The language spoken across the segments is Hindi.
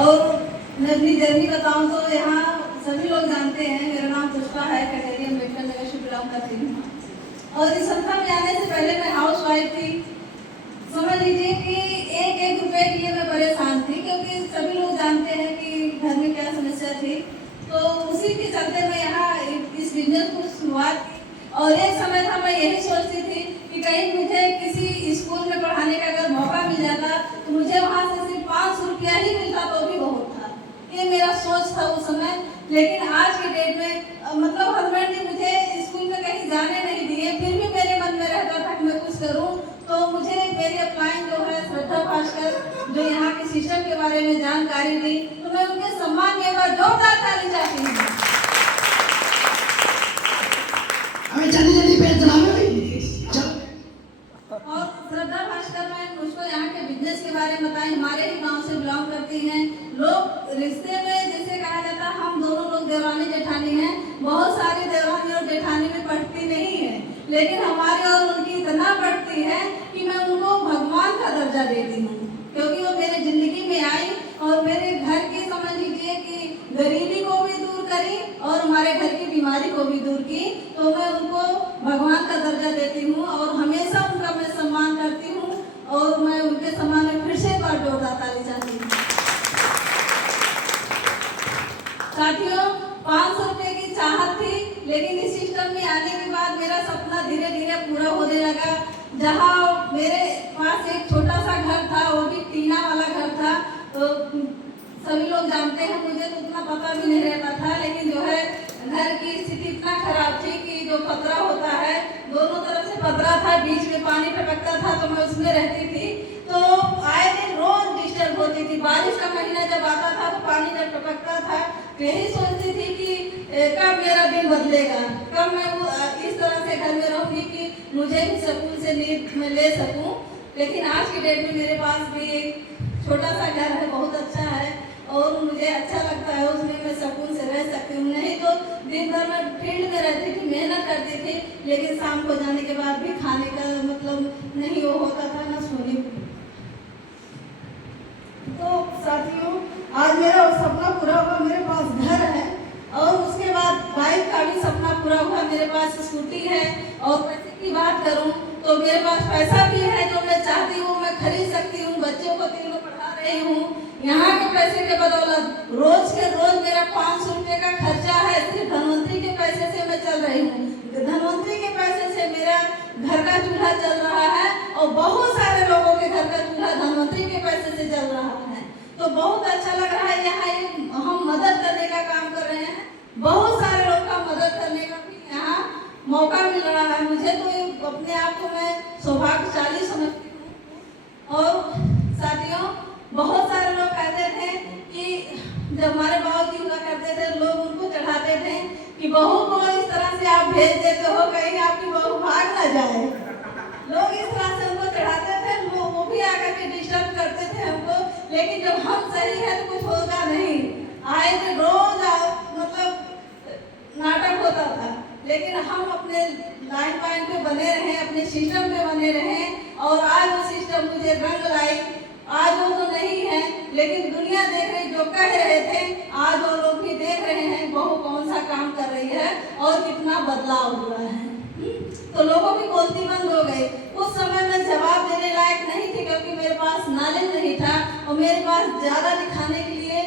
और मैं अपनी जर्नी बताऊं तो यहाँ सभी लोग जानते हैं मेरा नाम पुष्पा है, कटहरी अम्बेडकर नगर से बिलोंग करती हूँ। और इस संस्था में आने से पहले मैं हाउस वाइफ थी। समझ लीजिए कि एक एक रुपए के लिए मैं परेशान थी, क्योंकि सभी लोग जानते हैं कि घर में क्या समस्या थी। तो उसी के चलते मैं यहाँ इस बिजनेस को शुरुआत की। और एक समय था मैं यही सोचती थी कि कहीं मुझे किसी स्कूल में पढ़ाने का अगर मौका मिल जाता तो मुझे वहाँ से सिर्फ 500 रुपया ही मिलता तो भी बहुत था। ये मेरा सोच था उस समय। लेकिन आज के डेट में मतलब हस्बैंड ने मुझे स्कूल में कहीं जाने नहीं दिए, फिर भी मेरे मन में रहता था कि मैं कुछ करूं। तो मुझे मेरी अपलाइन जो है श्रद्धा भास्कर, जो यहाँ के सिस्टम के बारे में जानकारी दी, तो मैं उनके सम्मान में एक बार जोरदार ताली चाहती हूँ। और श्रद्धा भास्कर में मुझको यहाँ के बिजनेस के बारे में बताएं। हमारे ही गांव से बिलोंग करती हैं। लोग रिश्ते में जैसे कहा जाता है हम दोनों लोग देवरानी जेठानी हैं। बहुत सारी देवरानी और जेठानी में पढ़ती नहीं है, लेकिन हमारे और उनकी इतना बढ़ती है कि मैं उनको भगवान का दर्जा देती हूँ, क्योंकि वो मेरे जिंदगी में आई और मेरे घर की समझ लीजिए कि गरीबी को भी दूर करी और हमारे घर की बीमारी को भी दूर की। तो मैं उनको भगवान का दर्जा देती हूँ और हमेशा उनका मैं सम्मान करती हूँ। और मैं उनके सम्मान में फिर से एक बार जोरदार ताली चाहती हूँ। साथियों, 500 रुपए की चाहत थी, लेकिन इस सिस्टम में आने के बाद मेरा सपना धीरे धीरे पूरा होने लगा। जहाँ मेरे पास एक छोटा सा घर था, वो भी टीना वाला घर था। तो सभी लोग जानते हैं, मुझे तो उतना पता भी नहीं रहता था, लेकिन जो है घर की स्थिति इतना खराब थी कि जो पतरा होता है दोनों तरफ से पतरा था, बीच में पानी टपकता था, तो मैं उसमें रहती थी। तो आए दिन रोज डिस्टर्ब होती थी। बारिश का महीना जब आता था तो पानी जब टपकता था तो यही सोचती थी कि कब मेरा दिन बदलेगा, कब मैं वो इस तरह से घर में रहूंगी कि मुझे भी सुकून से नींद में ले सकूं। लेकिन आज की डेट में मेरे पास भी एक छोटा सा घर है, बहुत अच्छा है और मुझे अच्छा लगता है, उसमें मैं सुकून से रह सकती हूँ। नहीं तो दिन भर मैं फील्ड में रहती थी, मेहनत करती थी, लेकिन शाम को जाने के बाद भी खाने का मतलब नहीं वो होता था, ना सोने को। तो साथियों, आज मेरा वो सपना पूरा हुआ, मेरे पास घर है। और उसके बाद बाइक का भी सपना पूरा हुआ, मेरे पास स्कूटी है। और पैसे की बात करूं तो मेरे पास पैसा भी है, जो मैं चाहती हूँ मैं खरीद सकती हूँ। बच्चों को 3 पढ़ा रही हूँ। यहाँ के पैसे के बदौलत रोज के रोज मेरा 500 रुपये का खर्चा है। सिर्फ धनवंतरी के पैसे से मैं चल रही हूँ। धनवंतरी के पैसे से मेरा घर का चूल्हा चल रहा है और बहुत सारे लोगों के घर का चूल्हा धनवंतरी के पैसे से चल रहा है। तो बहुत अच्छा लग रहा है। यहाँ हम मदद करने का काम कर रहे हैं, बहुत सारे लोग का मदद करने का भी यहाँ मौका मिल रहा है। मुझे तो अपने आप को मैं सौभाग्यशाली समझती हूँ। और साथियों, बहुत सारे लोग कहते थे कि जब हमारे बाबू जी हुआ करते थे, लोग उनको चढ़ाते थे कि बहू को इस तरह से आप भेज देते हो, कहीं आपकी बहू भाग ना जाए। लोग इस तरह से उनको चढ़ाते थे, वो भी आकर के डिस्टर्ब करते थे हमको। लेकिन जब हम सही है तो कुछ होगा नहीं। आए थे रोज मतलब नाटक होता था, लेकिन हम अपने लाइन पाइन पे बने रहे, अपने सिस्टम पे बने रहे। और आज वो सिस्टम मुझे रंग लाई। आज वो तो नहीं है, लेकिन दुनिया देख रही, जो कह रहे थे आज वो लोग भी देख रहे हैं बहू कौन सा काम कर रही है और कितना बदलाव हुआ है। तो लोगों की बोलती बंद हो गई। उस समय मैं जवाब देने लायक नहीं थी, क्योंकि मेरे पास नॉलेज नहीं था और मेरे पास ज्यादा दिखाने के लिए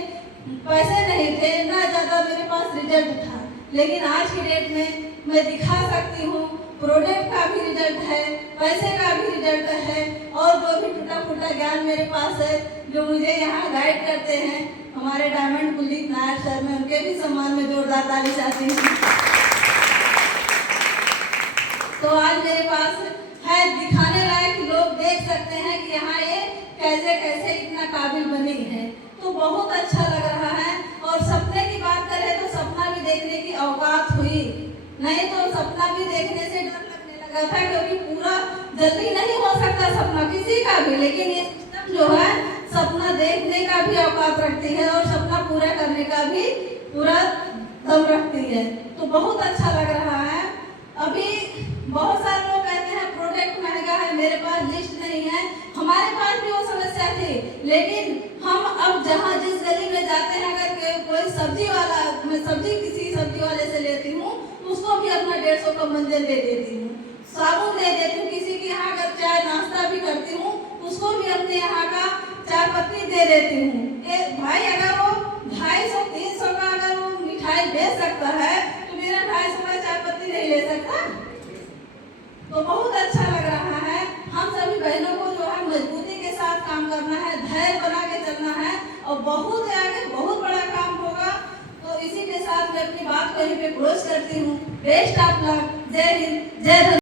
पैसे नहीं थे, ना ज्यादा मेरे पास रिजल्ट था। लेकिन आज की डेट में मैं दिखा सकती हूँ, प्रोडक्ट का भी रिजल्ट है, पैसे का भी रिजल्ट है। और जो भी टूटा फूटा ज्ञान मेरे पास है, जो मुझे यहाँ गाइड करते हैं हमारे डायमंड कुलदीप नायर सर, मैं उनके भी सम्मान में जोरदार ताली चाहती हूँ। तो आज मेरे पास है दिखाने लायक, लोग देख सकते हैं कि यहाँ ये कैसे कैसे इतना काबिल बनी है। तो बहुत अच्छा लग रहा है। और सपने की बात करें तो सपना भी देखने की औकात हुई, नहीं तो सपना भी देखने से डर लगने लगा था, क्योंकि पूरा जल्दी नहीं हो सकता सपना किसी का भी। लेकिन ये सिस्टम जो है सपना देखने का भी औकात रखती है और सपना पूरा करने का भी पूरा दम रखती है। तो बहुत अच्छा लग रहा है। अभी बहुत सारे लोग कहते हैं प्रोडक्ट महंगा है, मेरे पास लिस्ट नहीं है। हमारे पास भी वो समस्या थी, लेकिन हम अब जहाँ जिस गली भी अपना 150 का मंजन दे देती हूँ, साबुन दे देती हूँ। किसी के यहाँ अगर चाय नाश्ता भी करती हूँ उसको भी अपने यहाँ का चाय पत्ती दे देती हूँ। भाई अगर वो 250-300 का अगर वो मिठाई बेच सकता है तो मेरा 250 का चाय पत्ती नहीं ले सकता। तो बहुत अच्छा लग रहा है। हम सभी बहनों को जो है मजबूती के साथ काम करना है, धैर्य बना के चलना है और बहुत आगे बहुत बड़ा काम होगा। तो इसी के साथ मैं अपनी बात को यहीं पे क्लोज करती हूँ। Best of luck. जय हिंद, जय